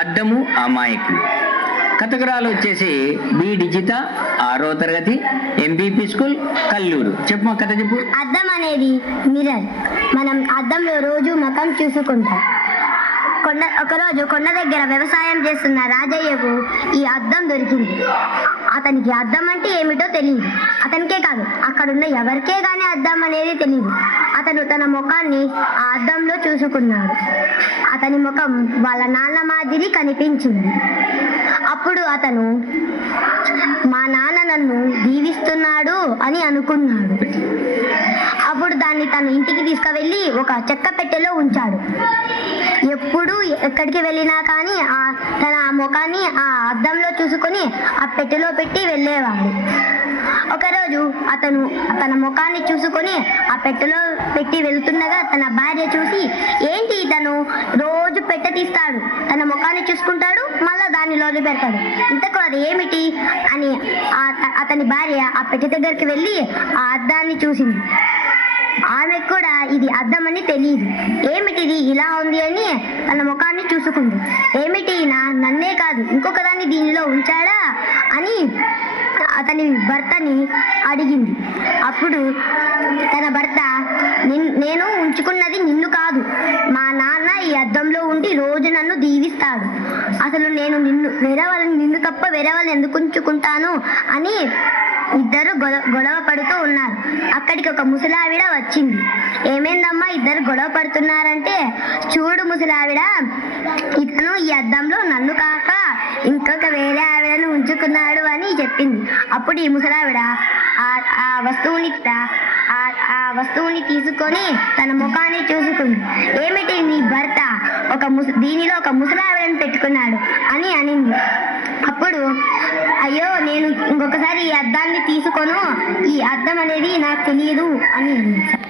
అద్దము అమాయకులు. కథకురాలు వచ్చేసి బి డిజిత, 6వ తరగతి, ఎంబీపీ స్కూల్, కల్లూరు. చెప్పు కథ చెప్పు. అద్దం అనేది మిర్రర్. మనం అద్దంలో రోజు ముఖం చూసుకుంటాం. ఒకరోజు కొండ దగ్గర వ్యవసాయం చేస్తున్న రాజయ్యకు ఈ అద్దం దొరికింది. అతనికి అద్దం అంటే ఏమిటో తెలియదు. అతనికే కాదు, అక్కడున్న ఎవరికే కానీ అద్దం అనేది తెలియదు. అతను తన ముఖాన్ని ఆ అద్దంలో చూసుకున్నాడు. అతని ముఖం వాళ్ళ నాన్న మాదిరి కనిపించింది. అప్పుడు అతను మా నాన్న నన్ను దీవిస్తున్నాడు అని అనుకున్నాడు. అప్పుడు దాన్ని తన ఇంటికి తీసుకువెళ్ళి ఒక చెక్క పెట్టెలో ఉంచాడు. ఎప్పుడు ఎక్కడికి వెళ్ళినా కానీ తన ముఖాన్ని ఆ అద్దంలో చూసుకొని ఆ పెట్టెలో పెట్టి వెళ్ళేవాడు. ఒకరోజు అతను తన ముఖాన్ని చూసుకొని ఆ పెట్టెలో పెట్టి వెళ్తుండగా తన భార్య చూసి, ఏంటి ఇతను రోజు పెట్టె తీస్తాడు, తన ముఖాన్ని చూసుకుంటాడు, మళ్ళా దానిలోనే పెడతాడు, ఇంతకు అది ఏమిటి అని అతని భార్య ఆ పెట్టె దగ్గరికి వెళ్ళి ఆ అద్దాన్ని చూసింది. ఆమెకు కూడా ఇది అద్దమని తెలియదు. ఏమిటిది ఇలా ఉంది అని తన ముఖాన్ని చూసుకుంది. ఏమిటి, నన్నే కాదు ఇంకొక దాన్ని దీనిలో ఉంచాడా అని అతని భర్తని అడిగింది. అప్పుడు తన భర్త, నేను ఉంచుకున్నది నిన్ను కాదు, మా నాన్న ఈ అద్దంలో ఉండి రోజు నన్ను దీవిస్తాడు. అసలు నేను నిన్ను తప్ప వేరే వాళ్ళని ఎందుకు ఉంచుకుంటాను అని ఇద్దరు గొడవ పడుతూ ఉన్నారు. అక్కడికి ఒక ముసలావిడ వచ్చింది. ఏమైందమ్మా ఇద్దరు గొడవ పడుతున్నారంటే, చూడు ముసలావిడ, ఇతను ఈ అద్దంలో నన్ను కాక ఇంకొక వేరే ఆవిడను ఉంచుకున్నాడు అని చెప్పింది. అప్పుడు ఈ ముసలావిడ ఆ వస్తువుని తీసుకొని తన ముఖాన్ని చూసుకుంది. ఏమిటి, నీ భర్త దీనిలో ఒక ముసలావిడని పెట్టుకున్నాడు అని అనింది. అప్పుడు, అయ్యో నేను ఇంకొకసారి ఈ అద్దాన్ని తీసుకోను, ఈ అద్దం అనేది నాకు తెలియదు అని